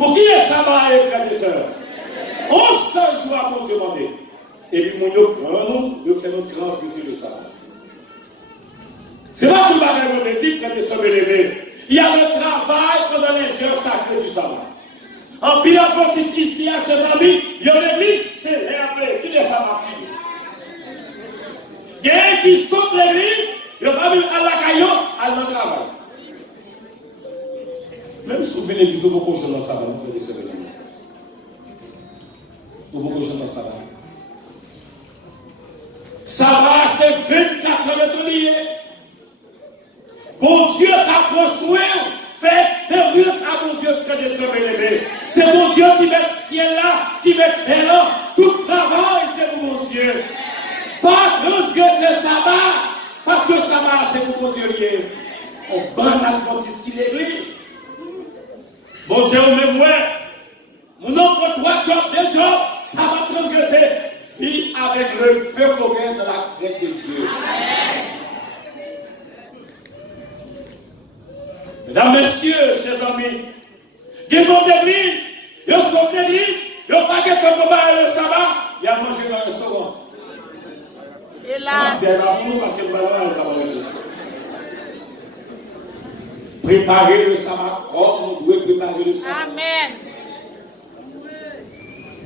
Pour qui est sabbat, frères et sœurs? On se joue à mon Dieu demandé. Et puis, mon Dieu prend nous, nous faisons transgresser le sabbat. C'est pas tout le monde me dit, frères et sœurs bien-aimés. Il y a le travail pendant les heures sacrées du sabbat. En pile adventiste ici, à chez amis, il y a l'église, c'est l'herbe qui est sabbat. Il y a un qui saute l'église, il n'y a pas vu à la caillou, à le travail. Même si vous venez l'église, vous beaucoup de gens dans le sabbat, vous faites des semaines. Vous beaucoup de gens dans le sabbat. Sabbat, c'est 24 heures de lié. Bon Dieu t'a construit, fait expérience à mon Dieu, frère de sœurs bien-aimés. C'est mon Dieu qui met le ciel là, qui met terre là, tout travail, c'est pour mon Dieu. Pas transgresser le sabbat, parce que le sabbat, c'est pour mon Dieu lié. On banne l'adventiste qui l'église. Mon Dieu, même moi, mon nombre 3 jobs, 2 jobs, ça va transgresser. Vis avec le peu commun de la crainte de Dieu. Amen. Mesdames, messieurs, chers amis, des gens d'église, ils sont d'église, ils n'ont pas de combat le sabbat, ils ont mangé dans un restaurant. Hélas. C'est parce que nous allons le sabbat. Préparer le sabbat comme nous devons préparer le sabbat. Amen.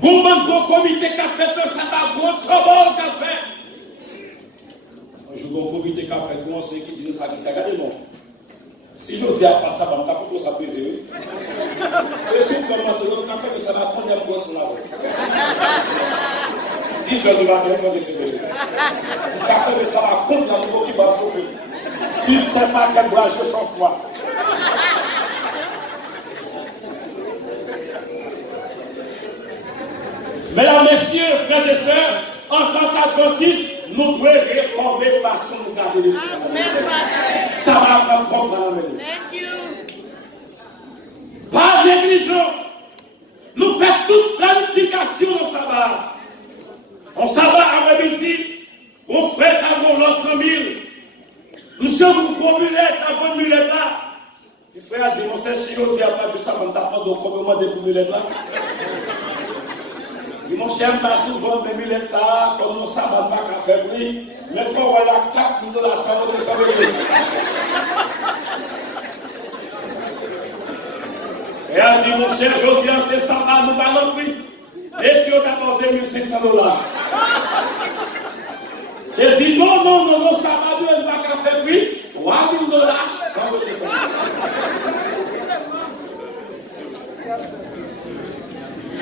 Bon comité qui a fait le sabbat, bon travail qui a fait. Je vois un comité qui a fait, moi, c'est qui dit ça, qui s'est regardé, non. Si je dis à part ça, je vais ça peser. Et si vous commencez à faire, ça va prendre un poisson là. 10 heures du matin, il faut décider. Le café, ça va prendre la nouveau qui va chauffer. Si je ne sais pas quel bois je chauffe moi. Mesdames, messieurs, frères et sœurs, en tant qu'adventistes, nous devons réformer la façon de garder les choses. Ça va prendre la main. Pas négligent. Nous faisons toute planification au sabbat. On sabbat après-midi, on fait avant l'autre 100 000. Nous sommes une gros mulette, avant une mulette là. Les frères disent, mon frère, si on dit après tout ça, on t'a pas de combien de mulettes là. Dis mon cher, pas souvent mes mulettes ça, comme on sabbat pas qu'à faire prix. Mais quand on a 4 000 $, ça va descendre. Et elle dit, mon cher, je dis, c'est sabbat, nous pas prix. Et si on t'apporte 2 500 $? J'ai dit, non, sabbat, nous ne pas qu'à faire prix. 3 000 $, ça va descendre.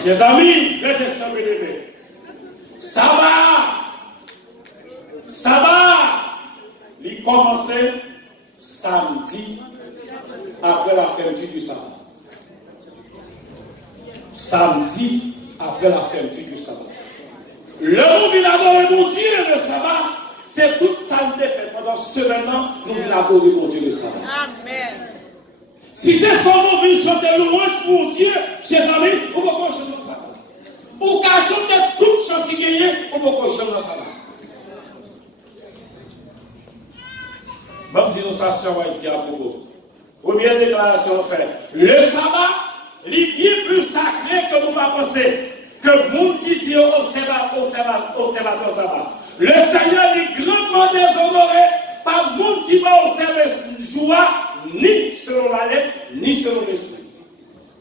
Chers amis, frères et sœurs bien-aimés, sabbat, il commençait samedi après la fermeture du sabbat. Samedi après la fermeture du sabbat. Le nous venons adorer mon Dieu le sabbat, c'est toute ça nous fait pendant semaine, nous venons adorer mon Dieu le sabbat. Amen. Si c'est son mot, vous chanter louange pour Dieu, chers amis, vous pouvez chanter dans ça. Vous pouvez chanter tout chant qui gagne, vous pouvez chanter dans ça. Même disons ça, c'est Haïti à propos. Première déclaration faite. Le sabbat, il est bien plus sacré que nous pas penser. Que le monde qui dit observateur sabbat. Le Seigneur est grandement déshonoré par le monde qui va observer joie. Ni selon la lettre, ni selon l'esprit.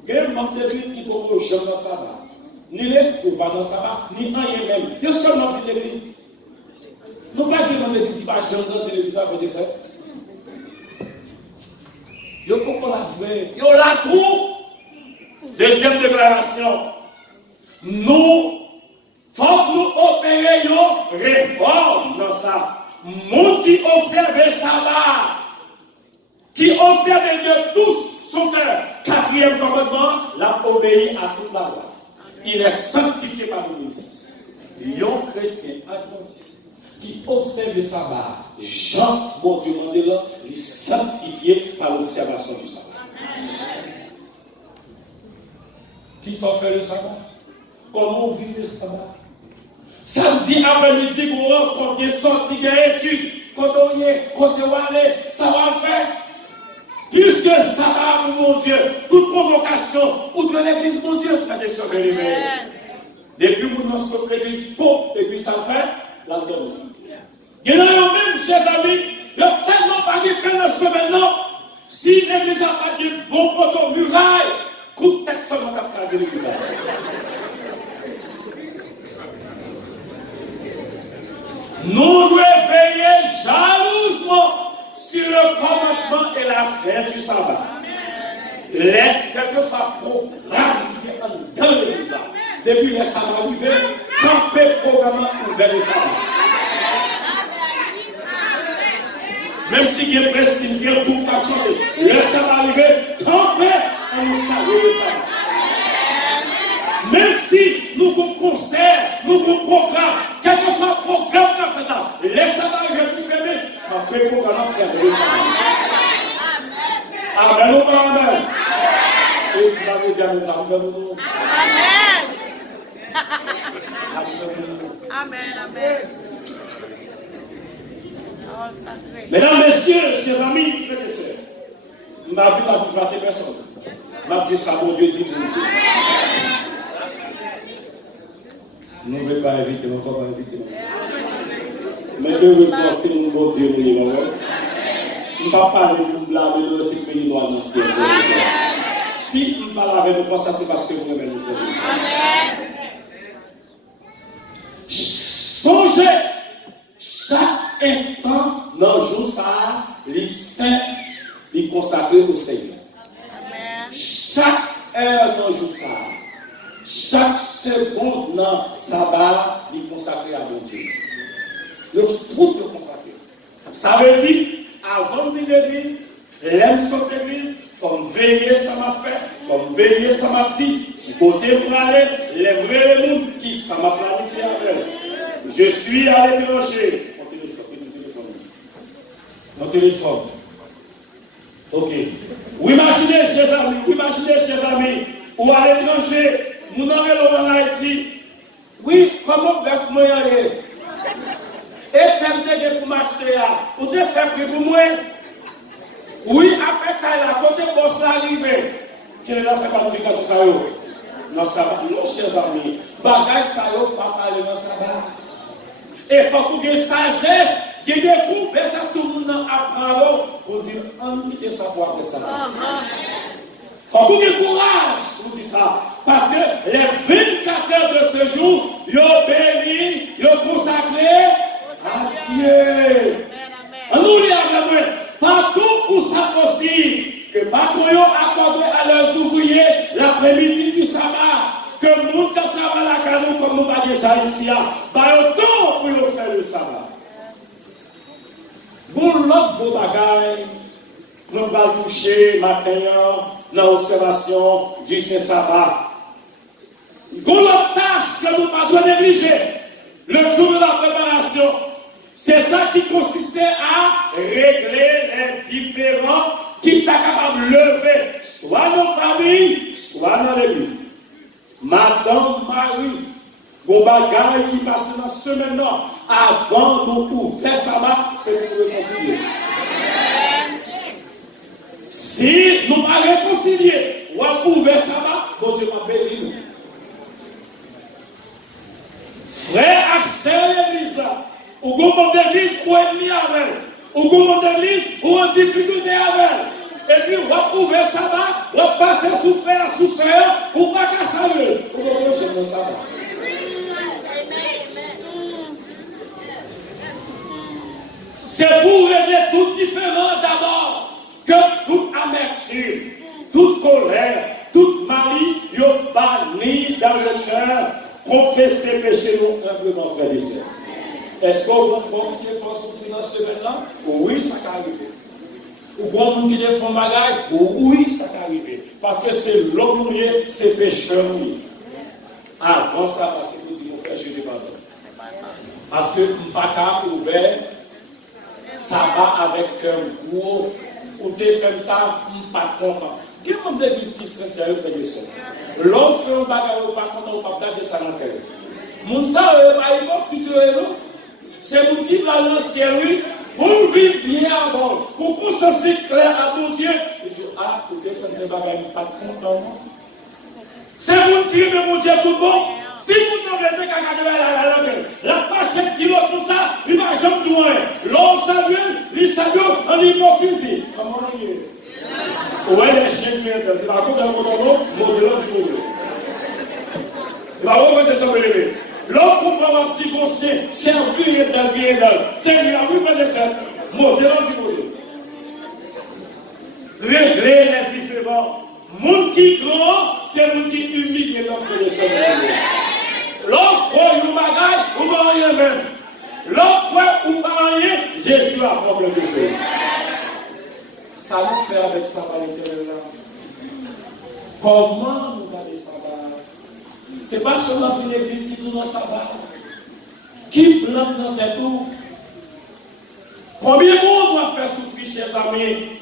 Il y a un membre d'église qui peut pas jamais dans le sabbat. Ni l'esprit pas dans le sabbat, ni rien même. Il y a seulement une église. Nous ne pouvons pas dire dans l'église qui va jamais dans l'église à côté de ça. Il y a beaucoup la vraie. Il y a la tout. Deuxième déclaration. Nous, faut que nous opérions réforme dans ça. Monde qui observe le sabbat. Qui observe de tous son cœur. 4e commandement, l'a obéi à toute la loi. Il est sanctifié par l'obéissance. Un chrétien adventiste qui observe le sabbat, Jean, mon Dieu, Mandela, il est sanctifié par l'observation du sabbat. Qui s'en fait le sabbat? Comment on vit le sabbat? Samedi après-midi, vous rencontrez des sorties d'études, quand on aller, ça va faire. Puisque ça va, mon Dieu, toute convocation, ou de sauver l'église, mon Dieu, frère et sœurs bien-aimés. Depuis que nous sauvons l'église, et puis ça fait la donne. Il y en a même, chers amis, il y a tellement pas de temps dans ce maintenant. Si l'église n'a pas de bon poteau muraille, coup de tête seulement qu'à craser l'église. Nous devons veiller jalousement sur le commencement et la fin du sabbat. Quel que soit le programme qui est dans l'église, depuis le sabbat arrivé, camper le programme ouvert le sabbat. Même si il y a un prestige, il y a un groupe qui a chanté, le sabbat arrivé, camper en nous saluant le sabbat. Même si nous avons concert, nous avons programme, quel que soit le programme qu'on a fait là, les sabbats arrivent plus fermés, camper le programme fermé le sabbat. Amen ou pas amen? Et si ça veut dire, nous avons nous. Amen. Amen. Mesdames, messieurs, chers amis, frères et sœurs, ma vie n'a plus fâté personne. M'a dit ça, mon Dieu, dit mon Dieu. Si nous ne voulons pas inviter, nous ne pouvons pas inviter. Mais heureusement, si nous bon Dieu, nous ne pouvons pas. Nous ne pouvons pas parler, nous blâmer, nous laisser payer nous annoncer. Si nous ne parlons avec nous, ça c'est parce que vous aimez nous faire ça. Songez chaque instant dans le jour ça, les saints, les consacrés au Seigneur. Chaque heure dans le jour ça, chaque seconde dans le sabbat, les consacrés à mon Dieu. Le tout le consacré. Ça veut dire, avant de l'église, l'aime sur l'église, il faut veiller ça m'a fait, il faut veiller ça m'a dit, côté pour aller, l'aimer le monde qui ça m'a planifié avec. Je suis à l'étranger. Mon téléphone. Ok. Oui, imaginez, chers amis, ou à l'étranger, nous n'avons en Haïti. Oui, comment bref, moi y aller? Et terminer pour m'acheter là, ou de faire que pour moi. Oui, après qu'elle a côté boss l'arrivée. Qui ne l'a fait pas de ça? Non, ça va. Non, chers amis, bagage ça y pas parler dans ça va. Et il faut que vous sagesse, que vous des conversations pour apprendre pour dire, on quitte ça pour après ça. Il faut que vous ayez courage pour dire ça. Parce que les 24 heures de ce jour, ils ont béni, ils ont consacré à Dieu. On nous dit à moi, partout où ça possible, que patron accordé à leurs ouvriers l'après-midi du sabbat. Que le monde qui travaille à la canon comme nous pas ça ici, bah autant pour faire le sabbat. Bon, l'autre beau bagaille, nous allons toucher maintenant dans l'observation du Saint-Sabbat. Bon, l'autre tâche que nous ne devons pas négliger, le jour de la préparation, c'est ça qui consistait à régler les différends qui sont capables de lever, soit dans nos familles, soit dans l'église. Madame Marie, bon bagaille qui passe dans ce maintenant, avant de ouvrir sabbat, c'est pour réconcilier. Si nous ne pas réconcilier, ou à ouvrir sabbat, bon Dieu m'a béni nous. Frère, accès l'église là, ou gourmand d'église pour ennemi avec, ou gourmand d'église pour en difficulté avec. Et puis, on va ouvrir sabbat, on va passer sous frère, sous soeur, ou pas qu'à saluer. On va manger le sabbat. C'est pour régler tout différent d'abord que toute amertume, toute colère, toute malice, yo banni dans le cœur, confesser péché nous humblement, frères et sœurs. Est-ce qu'on va faire des forces financières maintenant? Oui, ça peut arriver. Ou grand monde qui défend bagaille, oui, ça peut arriver. Parce que c'est l'homme, c'est pécheur. Avant ça, parce que nous disons, frère, je ne pardon. Parce que Mpaka ouvert, ça va avec un gros, ou tu fais ça, pas content. Quel nombre d'églises qui serait sérieux fait des choses? L'homme fait un bagaille, ou pas content, ou pas de ça dans le cœur. Moun sa, pas hypocrite, c'est vous qui va lancer, oui. Pour vivre bien avant, pour qu'on se clair à mon Dieu, et je dis, ah, pour que ça ne bagaille pas content, C'est vous qui aimez mon Dieu tout bon. Si vous n'avez pas la pâche dit l'autre pour ça, il va jamais du moins. L'homme salue, il salue en hypocrisie. Comment on est? Ouais, les chiens qui viennent, il va raconter un modèle, il va reprendre ça, l'homme comprend un petit conseil, c'est un peu dans le guédal. C'est lui, il va faire ça. Modèle du modèle. Régler les différents. Moun qui grand, c'est moun qui humilie l'offre de son âme. L'autre croit ou bagaille, ou pas rien même. L'autre croit ou pas rien, Jésus a fait quelque chose. Ça nous fait avec ça par l'éternel là. Comment nous garder ça? C'est pas seulement une église qui tourne dans sabbat, qui plante dans tes tours. Combien de monde doit faire souffrir, chers amis?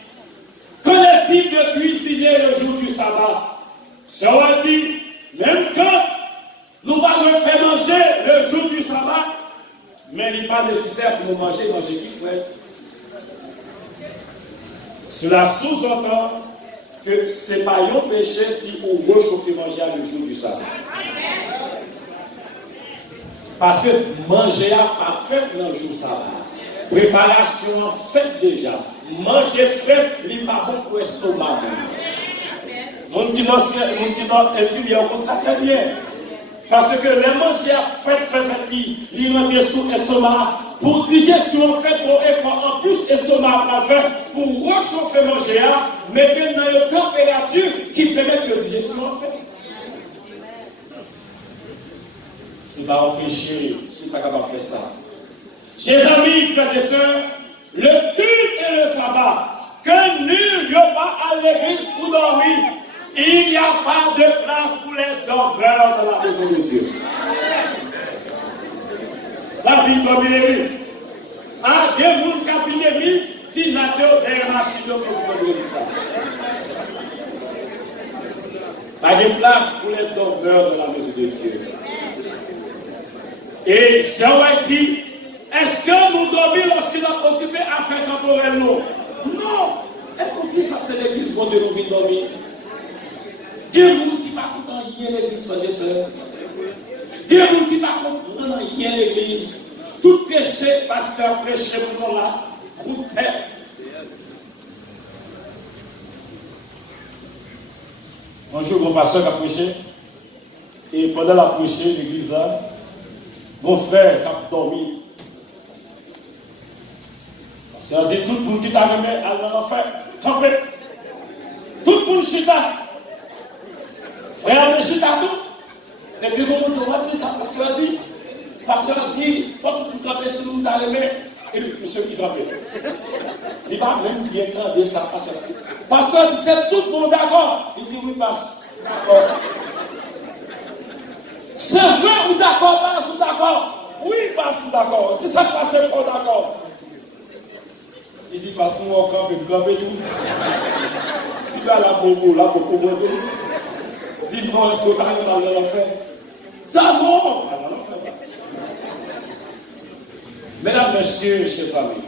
Quand les filles de cuisiner le jour du sabbat, ça va dire, même quand nous ne pouvons pas faire manger le jour du sabbat, mais il n'est pas nécessaire pour nous manger qui fait. Cela sous-entend que ce n'est pas un péché si on réchauffe manger le jour du sabbat. Parce que manger n'a pas fait le jour du sabbat. Préparation en fait déjà. Manger frais, il n'est pas bon pour l'estomac. Mon qui doit infilier comme ça très bien. Parce que les manger fait, il rentre sous l'estomac. Pour digestion, fait pour effort en plus, l'estomac va faire pour réchauffer manger, mais dans une température qui permet que la digestion fait. C'est pas un péché, c'est pas capable de faire ça. Chers amis, frères et sœurs, le culte et le sabbat, que nul n'y a pas à l'église pour dormir, il n'y a pas de place pour les dormeurs dans la maison de Dieu. La vie de l'église. Ah, des gens qui ont vu l'église, si nature des machines pour l'église. Pas de place pour les dormeurs dans la maison de Dieu. Et ça va dire, est-ce que nous dormons lorsqu'il a occupé à faire temporel? Non. Et pour qui ça fait l'église pour nous venir dormir? Il y a des gens qui ne comprennent pas l'église, frères et sœurs. Il y a des gens qui ne comprennent pas l'église. Tout péché, pasteur, péché pour nous là, pour faire. Un jour, mon pasteur a prêché. Et pendant la prêché, l'église là, mon frère a dormi. C'est-à-dire tout le monde qui t'a remis à l'enfer, campé. Tout le monde chita. Frère de chita tout. Et puis quand on va dire ça, pasteur a dit, il faut que tout le monde si nous t'a remis. Et puis monsieur qui campé. Il va même bien camper ça, pasteur. Pasteur dit, c'est tout le monde d'accord. Il dit, oui, passe. D'accord. C'est vrai ou d'accord, passe ou d'accord? Oui, passe ou d'accord. Si ça passe, c'est fort d'accord. Il dit, parce qu'on va camper tout. Si là, la bobo, dis non, est-ce que tu as dans l'enfer? D'accord, dans l'enfer. Mesdames, messieurs, chers amis,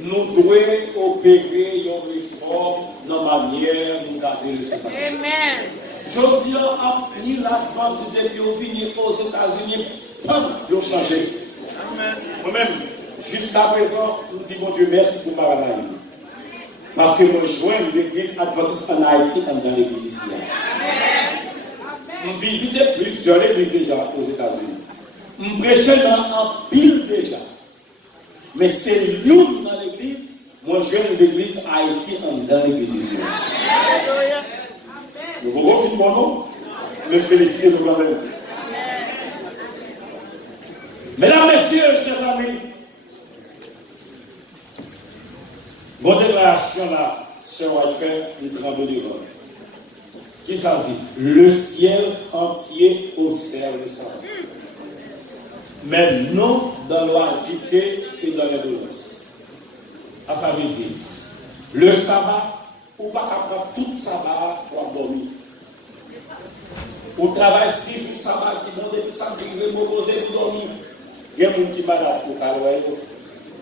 nous devons opérer une réforme dans la manière de garder le système. Amen. Je dis, en pile l'adversité qui ont fini aux États-Unis, ils ont changé. Amen. Moi-même, jusqu'à présent, nous disons, bon Dieu, merci pour ma vie. Parce que nous joignons l'église adventiste en Haïti comme dans l'église ici. Nous visitons plusieurs églises déjà aux États-Unis. Nous prêchons en pile déjà. Mais c'est nous dans l'église, moi je joigne l'église Haïti dans l'église ici. Nous pouvons finir mon nom, me féliciter de moi-même. Mesdames, messieurs, chers amis, mon déclaration là, Sœur Whitefield, une tremble devant. Qui ça dit? Le ciel entier observe le sabbat. Mais non dans l'oisiveté et dans l'indolence. À favoriser. Le sabbat, ou pas capable tout sabbat pour dormir. Au travail 6 jours sabbat qui vont depuis samedi, ils vont reposer pour dormir. Il y a des gens qui malades pour calmer.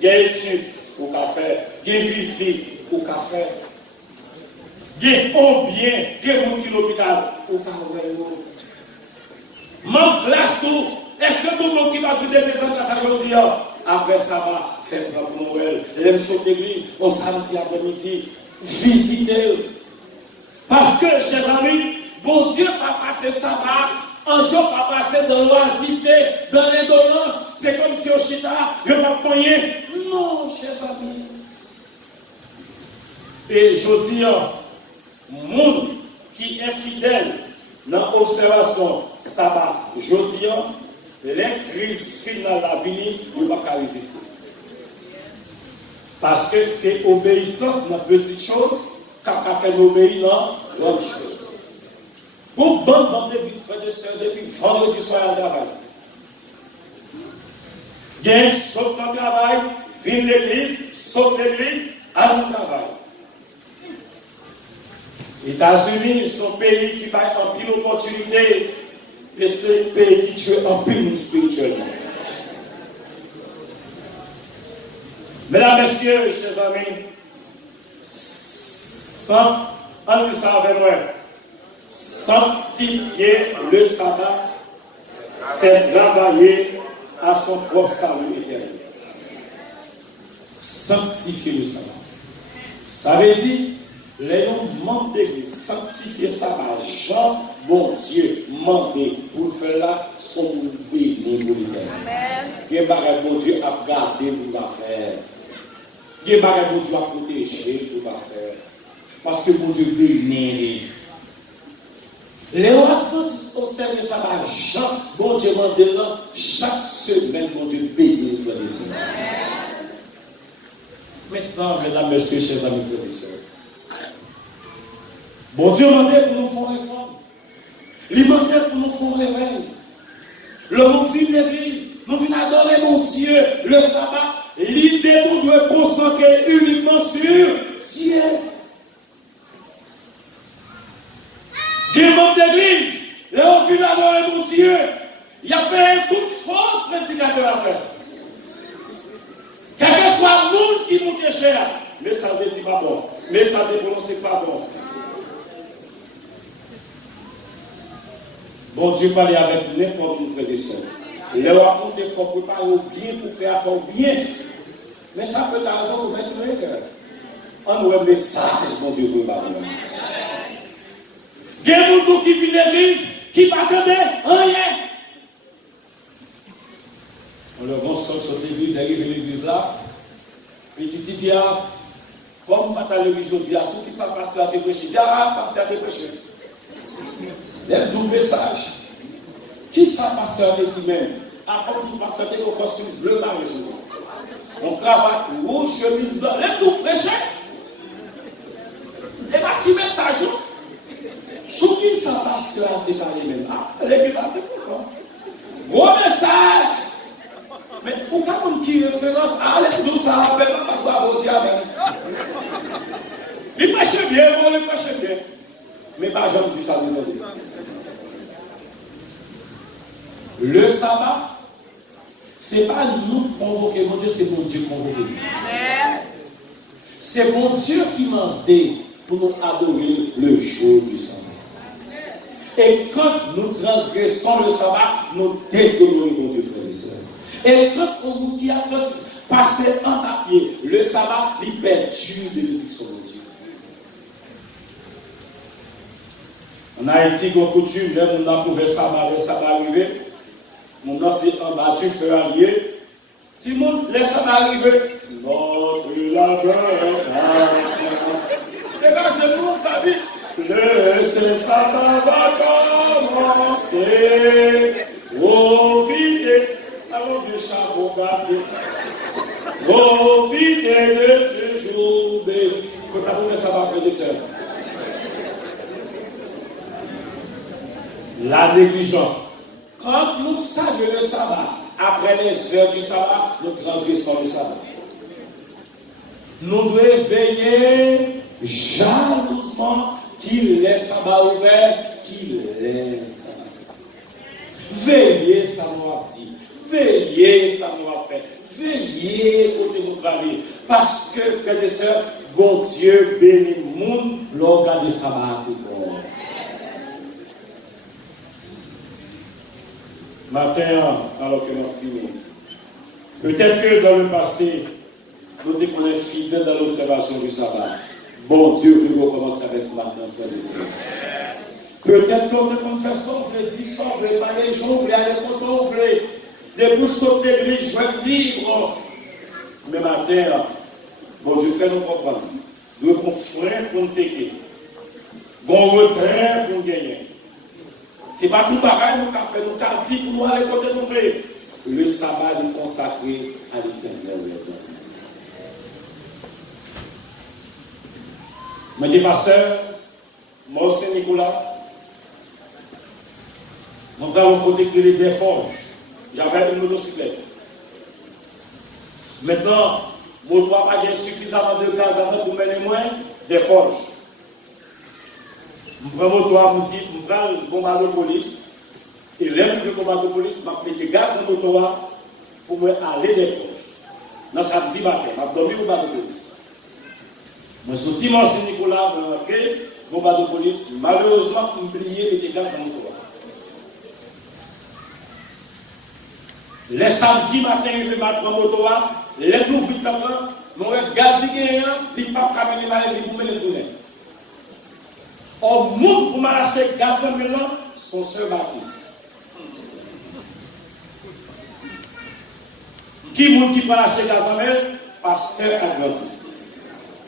Il y a des études pour café. Il y a des visites pour café. Il y a combien de gens qui sont à l'hôpital? Manque la sous. Est-ce que tout le monde qui va faire des présentations après ça va faire pour Noël? Les sur l'église, on samedi après-midi, visiter. Parce que, chers amis, bon Dieu va passer ça un jour va passer dans l'oisiveté, dans l'indolence. C'est comme si au chita, je ne vais pas rien. Non, chers amis. Et je dis, le monde qui est fidèle dans l'observation, ça va. Je dis, les crises finales de la vie, il ne va pas résister. Parce que c'est obéissance dans petites choses qu'a fait l'obéir dans grandes choses. Pour bonne dans l'église, frères et sœurs, depuis vendredi soir à travail. Gain, saute dans le travail, vive l'église, saute l'église, à mon travail. Les États-Unis sont un pays qui va en pile opportunité et c'est un pays qui tue en pile spirituellement. Mesdames, messieurs, chers amis, en ça avec moi, sanctifier le sabbat, c'est travailler à son propre salut éternel. Sanctifier le sabbat. Ça veut dire, les membres d'église, sanctifier le sabbat, Jean, bon Dieu, mandé pour faire là, son béni pour l'éternel. Il y a des bagages bon Dieu à garder pour la faire. Il y a des bagages bon Dieu à protéger pour la faire. Parce que bon Dieu bénit. Les Adventistes observent ça par Jean, bon Dieu mandela chaque semaine, bon Dieu bénit les frères et sœurs. Maintenant, mesdames, messieurs, chers amis, frères et sœurs, bon Dieu mandait pour nous faire réforme. Il mandait pour nous faire réveil. Le monde vit l'église, nous venons adorer mon Dieu, le sabbat. L'idée nous doit concentrer uniquement sur Dieu. Des membres d'église, les gens viennent adorer mon Dieu. Il y a payé toute faute prédicateur à faire. Quel que soit le monde qui monte cher, mais ça ne dit pas bon. Mais ça ne prononce pas bon. Bon Dieu parle avec n'importe qui frère et sœur. Les gens il faut préparer bien pour faire affaire bien. Mais ça peut t'arriver au mettre le cœur. On nous un message, bon Dieu, pour parler. Il y a des gens qui vivent l'église, qui ne attendent rien. On leur rend sur l'église, arrive à l'église là. Petit dit, comme pas à l'église, je dis, ceux qui sont passés à te prêcher, passez à te prêcher. Il y a un message. Qui sont passés à te dire même? Avant que tu passes à te costume bleu dans les jours. On cravate rouge, chemise blanche, les tout prêcher. Et un petit message. Sous qui ça pasteur a été parlé même? L'église a été pourquoi? Gros message! Mais pourquoi on qui référence à tout ça appelle pas quoi vous dire avec? Il prêche bien, on le prêche bien. Mais pas jamais dit ça de le sabbat, ce n'est pas nous convoquer mon Dieu, c'est mon Dieu convoquer. C'est mon Dieu qui m'a dit pour nous adorer le jour du sabbat. Et quand nous transgressons le sabbat, nous déshonorons mon Dieu, frères et sœurs. Et quand on qui a passé en papier, le sabbat, il perturbe de bénédiction de Dieu. En Haïti, on coutume, on a trouvé sabbat, le sabbat arrivé. Mon nom c'est en bas, tu fais allier. Si mon laisse sabbat arriver, notre labeur. Dégagez mon famille. Le sabbat va commencer. Profitez. Allons vieux chapeau papier. Profitez de ce jour béni. Quand vous ça va faire des sœurs. La négligence. Quand nous saluons le sabbat, après les heures du sabbat, nous transgressons le sabbat. Nous devons veiller jalousement qu'il laisse sabbat ouvert, qu'il laisse sabbat. Veillez, ça nous a dit. Veillez, ça nous a fait. veillez côté vous parler. Parce que, frères et sœurs, bon Dieu bénit le monde, l'organe de sabbat tout bon. Matin, alors que nous finissons, peut-être que dans le passé, nous qu'on est fidèles dans l'observation du sabbat. Bon Dieu veut recommencer avec matin, frères et sœurs. Peut-être qu'on veut qu'on fasse ça, on veut dire ça, on veut parler, on veut aller contre, on veut des pouces sauter l'église, je veux libre. Mais matin, bon Dieu fait nous comprendre. Nous avons frein pour nous téquer. Bon retrait pour nous gagner. Ce n'est pas tout pareil, nous avons fait, nous avons dit pour nous aller contre nous. Le sabbat est consacré à l'Éternel, les amis. Mais des pasteurs, moi, Saint-Nicolas, nous avons côté des forges. J'avais une motocyclette. Maintenant, mon doigt n'a pas suffisamment de gaz pour mener moins des forges. Je prends mon doigt, je prends le bombarde de police. Et là, je prends le bombarde de police, je mets des gaz dans mon doigt pour aller des forges. Dans samedi matin, je dormi au bombarde de police. Je suis sorti mon Saint-Nicolas, je rentré au bombarde de police. Malheureusement, je oublié des gaz dans mon doigt. Les samedis matin, je vais mettre mon moto, les nouveaux vitamin, mon gaz qui est là, il ne peut pas caminer mal, il peut me tourner. Au monde pour m'arracher gaz dans le là, son sœur Baptiste. Qui monde qui peut arracher gaz dans le pasteur Adventiste.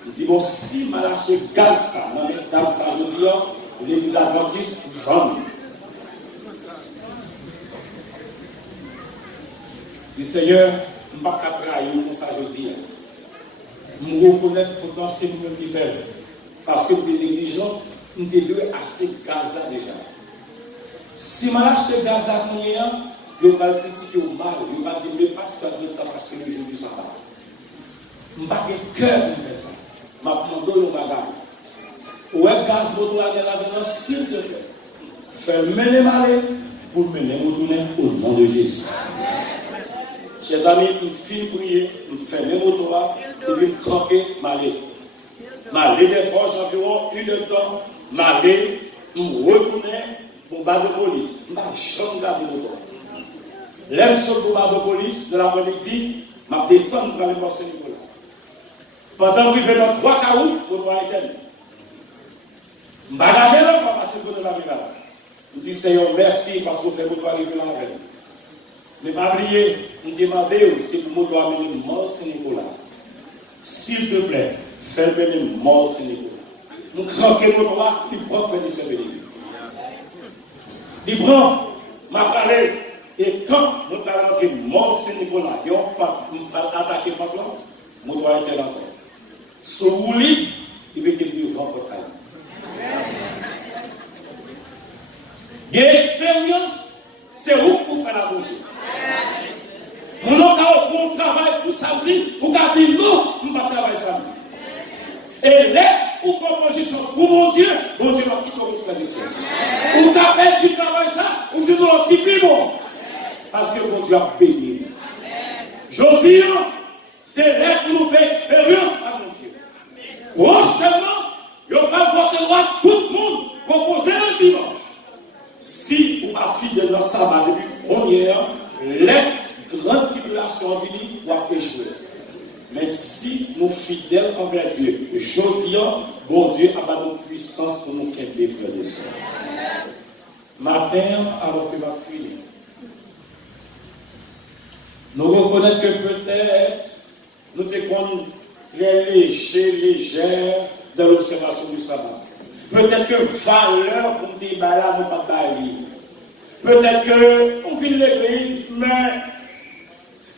Il dit bon, si m'arracher gaz ça, dans ça, je dis, l'église Adventiste, vend. Le Seigneur, je ne vais pas trahir comme ça, je dis. Je reconnais que c'est nous qui faisons. Parce que les négligents, nous devons acheter Gaza déjà. Si je achète Gaza, je vais pas critiquer au mal. Je vais pas dire, mais pasteur, ça va acheter le jour du sabbat. Je n'ai pas de cœur pour faire ça. Je vais demander au bagage. Où est gaz, votre là-dedans, s'il te plaît. Fais mener malé pour mener au nom de Jésus. Chers amis, nous finissons prier, nous fermons mon doigt, nous venons cramper, m'aller. M'aller des forges environ 1 heure de temps, m'aller, nous retourner, mon bar de police. Ma chambre de moto. L'aime sur le bar de police de l'après-midi, m'a descendu pour aller voir Saint-Nicolas. Pendant que je vais dans 3 caoutchoucs, mon doigt est terminé. Je vais regarder là pour passer pour la ménage. Je dis Seigneur, merci parce que vous faites votre arriver là avec. Mais pas oublier, nous demandons si vous doit amener mort Saint-Nicolas. S'il te plaît, fais venir mort Saint-Nicolas. Nous craquons nos droits, il prend faire des services. Il prend ma parole. Et quand nous allons entrer mort Saint-Nicolas, et on va attaquer par là, nous devons être là encore. Ce roulis, il va être devant pour toi. L'expérience, c'est où pour faire la bouche. Mon nom pour travail pour samedi, pour dire non, je ne vais pas travailler samedi. Et là, ou proposition pour mon Dieu va quitter le frère de ciel. Ou t'appelles du travail ça, ou je dois quitter bon. Parce que mon Dieu a béni. Je dis, c'est là pour nous faire expérience à mon Dieu. Prochainement, il va voir tout le monde proposer le dimanche. Si vous êtes fidèle dans le sabbat depuis première, les grandes tribulations en vie vont échouer. Mais si nous fidèles envers Dieu, je dis, bon Dieu a pas de puissance pour nous quitter, frères et sœurs. Matin, alors que ma fille, nous reconnaissons que peut-être nous sommes très légers dans l'observation du sabbat. Peut-être que valeur pour nous débarrasser, nous pas de peut-être qu'on vit l'église, mais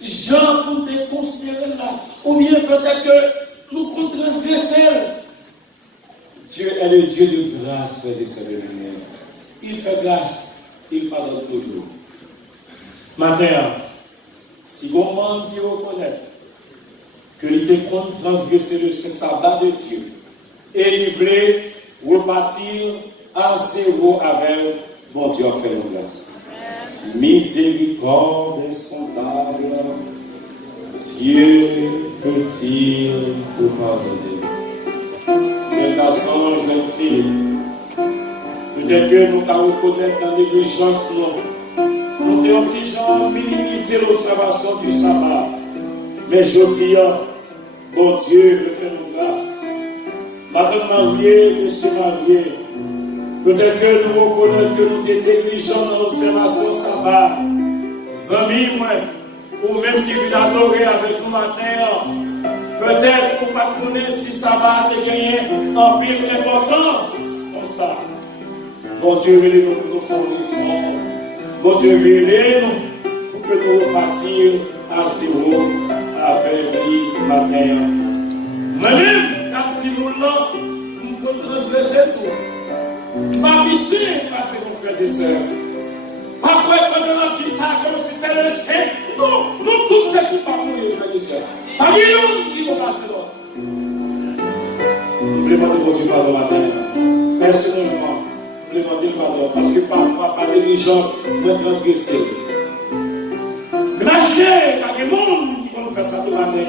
gens pour te considérer là. Ou bien peut-être que nous transgressons. Dieu est le Dieu de grâce, frères et sœurs de lumière. Il fait grâce, il pardonne toujours. Maintenant, si vous manquez de reconnaître que il était contre transgresser le sabbat de Dieu, et il voulait repartir à zéro avec bon Dieu a fait nos grâces. Miséricorde insondable, Dieu peut-il vous pardonner? Jeune garçon, jeune fille, peut-être que nous allons reconnaître dans les négligence, nous devons petit gens minimiser l'observation du sabbat. Mais je dis, bon Dieu, je fais nos grâces. Madame mariée, monsieur marié, peut-être que nous reconnaissons que nous sommes négligents dans l'observation sabbat. Amis, ou même qui vient adorer avec nous matin, peut-être qu'on ne pas connaître si sabbat a gagné en pile d'importance comme ça. Bon Dieu, venez-nous pour nous faire l'effort. Bon Dieu, venez-nous pour que nous repartions à zéro avec lui matin. Moi-même, quand dit nous là, nous pouvons transgresser tout. Ma mission est passée, mon frère et soeur. Pas toi, pendant qui ça, comme si c'était le Saint. Non, nous tous, c'est tout par nous, les frères et soeurs. Pas nous qui vont passer là. Nous voulons demander mon Dieu pardon matin. Personnellement, nous voulons demander pardon. Parce que parfois, par négligence, nous transgressons. Imaginez, il y a des gens qui vont nous faire ça tout matin.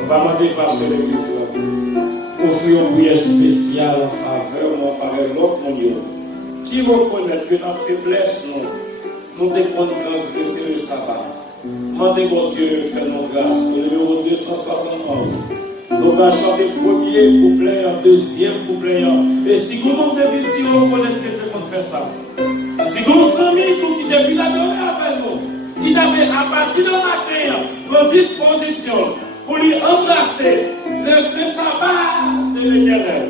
On va demander par ce l'église là. Offrir une prière spéciale en faveur ou en faveur de l'autre monde. Qui reconnaît que dans la faiblesse, nous devons transgresser le sabbat. Demandez mon Dieu, fais nos grâces. Le numéro 271. Nous allons chanter le premier couplet, le deuxième couplet. Et si vous avez des qui reconnaissent que Dieu peut faire ça. Si vous avez qui devez l'adorer avec nous, qui avez à partir de matin, nos dispositions pour lui embrasser le sabbat de l'Éternel.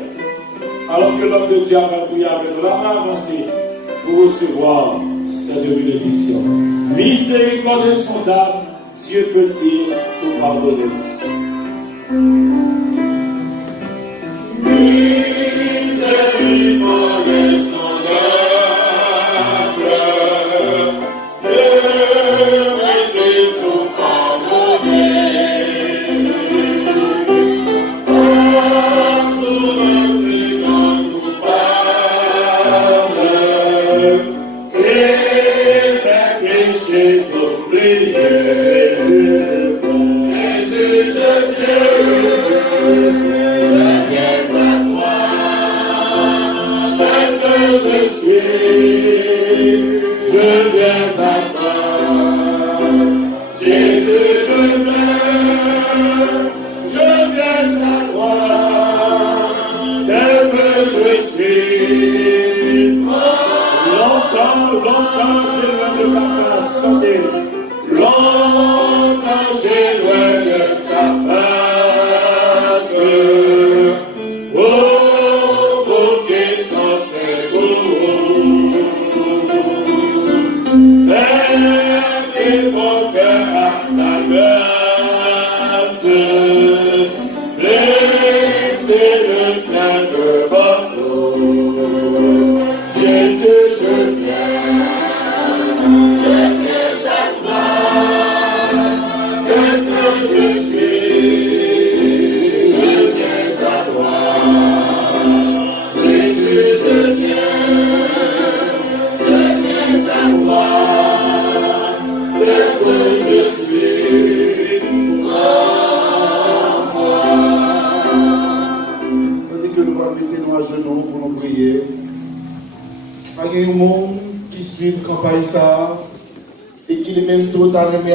Alors que l'homme de Dieu a prié avec nous, là, va avancer pour recevoir cette bénédiction. Miséricorde insondable, Dieu peut-il tout pardonner? Miséricorde insondable, Dieu peut-il tout pardonner?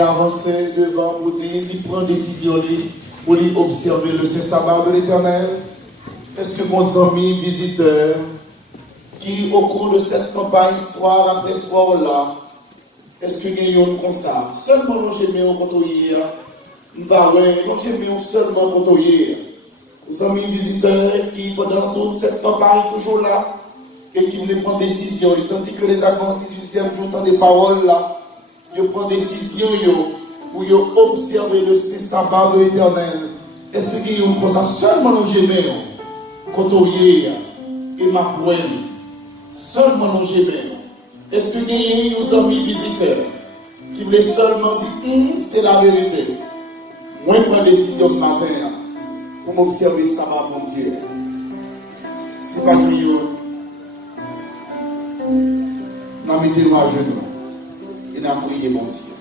Avancer devant pour dire, il prend décision pour lui observer le sabbat de l'Éternel. Est-ce que mon ami visiteur, qui au cours de cette campagne, soir après soir là, est-ce que nous avons comme ça? Seulement nous j'aimons côtoyer, nous j'aimons seulement côtoyer. Nos amis visiteurs qui pendant toute cette campagne toujours là, et qui voulaient prendre décision, tandis que les adventistes du 6e jour dans des paroles là, ils prennent décision pour observer le sabbat de l'Éternel. Est-ce que vous avez ça seulement nous j'aimons côtoyer et ma poêle? Seulement nous j'aimons. Est-ce que vous avez nos amis visiteurs qui voulaient seulement dire c'est la vérité? Moi je prends décision ce matin pour m'observer le sabbat mon Dieu. C'est pas nous. Nous mettons à genoux et nous prions mon Dieu.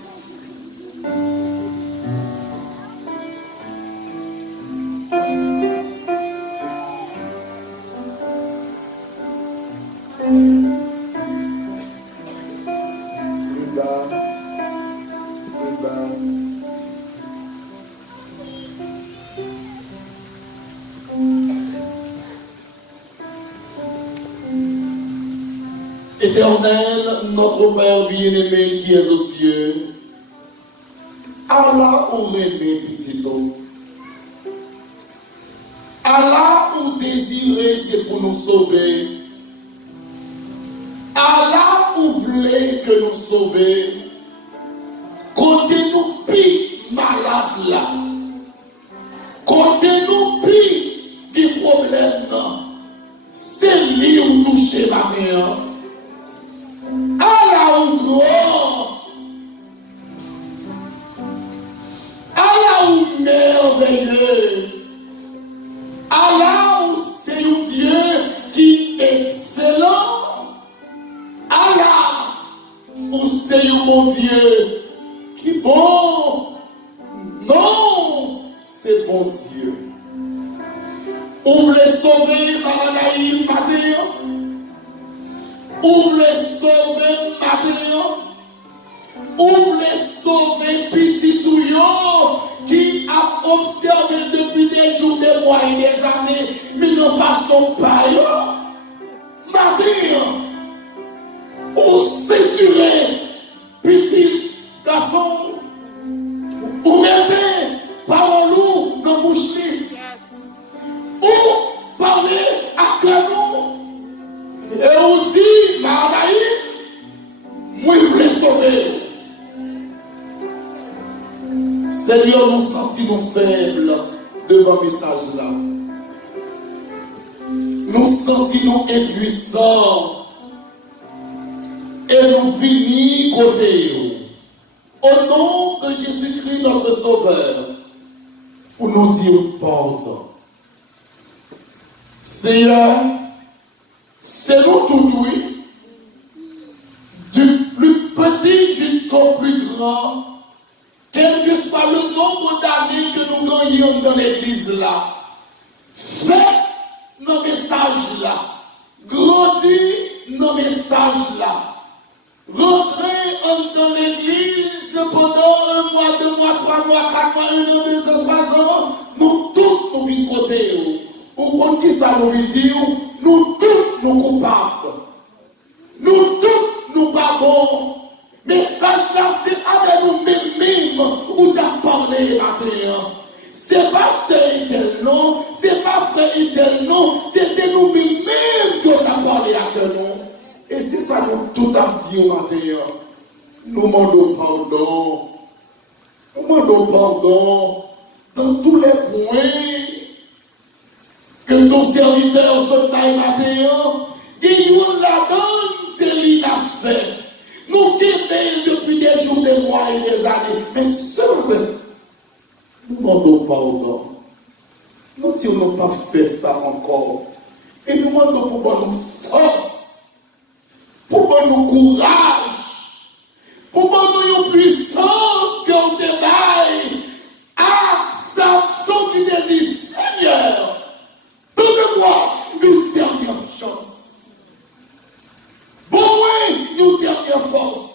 Éternel, notre Père bien-aimé qui est aux cieux, Allah ou aimé petito. Allah ou désiré c'est pour nous sauver. Allah ou voulait que nous sauver. Côté nous pi malade là. Côté nous pi des problèmes là. C'est lui ou touché ma mère. Allah ou gloire. Allah ou merveilleux. Allah ou c'est un Dieu qui est excellent. Allah ou c'est un bon Dieu qui bon. Non, c'est bon Dieu. Ou les sauver par Anaïm matin. Ou les sauver matin. Ou les sauver petit touillon qui a observé depuis des jours, des mois et des années, mais de façon pareille. Matin, ou sécurer petit garçon, ou rêver parole dans bouche ou parler à canon, et on dit, Marie, moi je voulais sauver. Seigneur, nous sentons faibles devant le message là. Nous sentons impuissants. Et nous venons côté vous. Au nom de Jésus-Christ, notre Sauveur, pour nous dire pardon. Seigneur, c'est nous tout doués, du plus petit jusqu'au plus grand. Quel que soit le nombre d'années que nous gagnons dans l'église là, faites nos messages là, grandis nos messages là, rentrez dans l'église pendant 1 mois, 2 mois, 3 mois, 4 mois, 1 an, 2 ans, 3 ans, nous tous nous vîmes côté. Ou contre qui ça nous veut dire, nous tous nous coupables, nous tous nous pas bons. Message là, c'est avec nous-mêmes où tu as parlé matin. C'est pas sœur Étel, non. C'est pas frère Étel, non. C'était nous-mêmes qui t'as parlé avec nous. Et c'est ça nous tout a dit au matin. Nous demandons pardon. Nous demandons pardon dans tous les points que ton serviteur se taille matin. Et nous la donne, c'est lui l'a fait. Nous vivons depuis des jours, des mois et des années. Mais seulement, nous demandons pardon. Nous disons, nous n'avons pas fait ça encore. Et nous demandons pour nous force, pour nous courage, pour nous une puissance que nous débaille à Samson qui te dit, Seigneur, donne-moi une dernière chance. Bon, oui, une dernière force.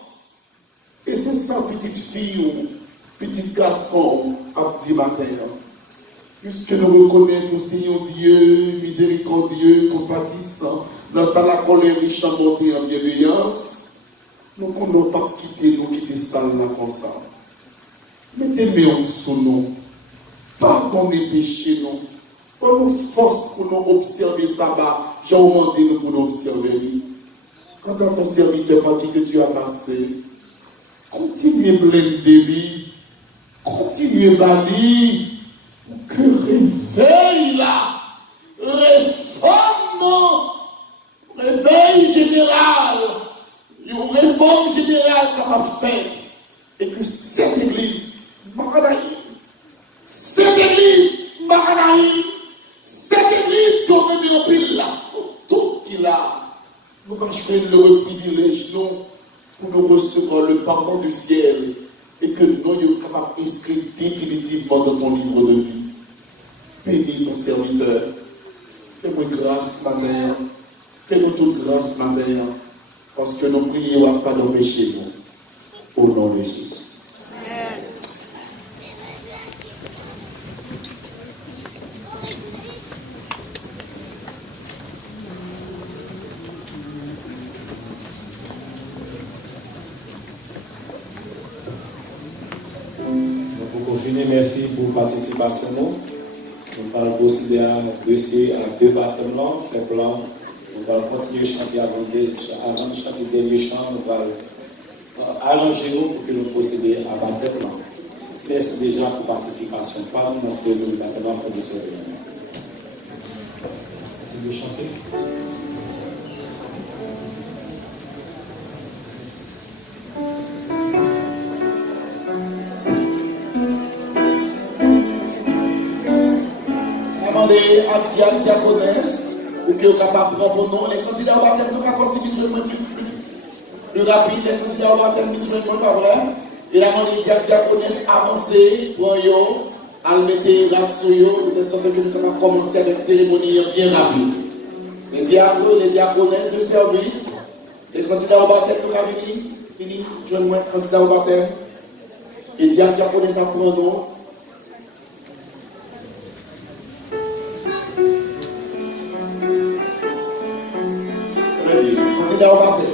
Et c'est ça, petite fille, petit garçon, à dit matin. Puisque nous reconnaissons Seigneur Dieu, miséricordieux, compatissant, dans la colère riche en bonté et en bienveillance, nous ne pouvons pas quitter ça là comme ça. Mettez-nous sous nous. Pardonnez péché nous. Pour nous force pour nous observer ça, j'ai demandé nous pour nous observer. Quand ton serviteur par qui que tu as passé, continuez à blender lui, continuez à balayer, pour que réveille là, réveil général, une réforme générale capable de faire, et que cette église, cette église qu'on remet en pile là, tout qu'il a. Nous allons jouer le privilège pour nous recevoir le pardon du ciel et que nous soyons capables d'inscrire définitivement dans ton livre de vie. Bénis ton serviteur. Fais-moi grâce, ma mère. Fais-nous toute grâce, ma mère. Parce que nos prières n'ont pas d'empêcher nous. Au nom de Jésus. Amen. Infiniment merci pour la participation. Nous allons procéder à deux baptêmes, faire plan. Nous allons continuer à chanter avant de chanter le dernier chant. Nous allons arranger pour que nous procédions à baptême. Merci déjà pour la participation. Parle dans ce baptême, frère de sœur. Continuez de chanter. Demandez à diaconesse pour que vous capable de prendre nom. Les candidats au baptême, nous allons continuer de jouer plus rapide. Les candidats au baptême, nous jouons pas vrai. Et la demandé diaconesse avancer pour eux, à le mettre là-dessus, de sorte que nous allons commencer avec une cérémonie bien rapide. Les diacres, les diaconesses de service, les candidats au baptême, nous allons fini, jouons candidats au baptême. Et diaconesse apprend nom. Candidat au baptême.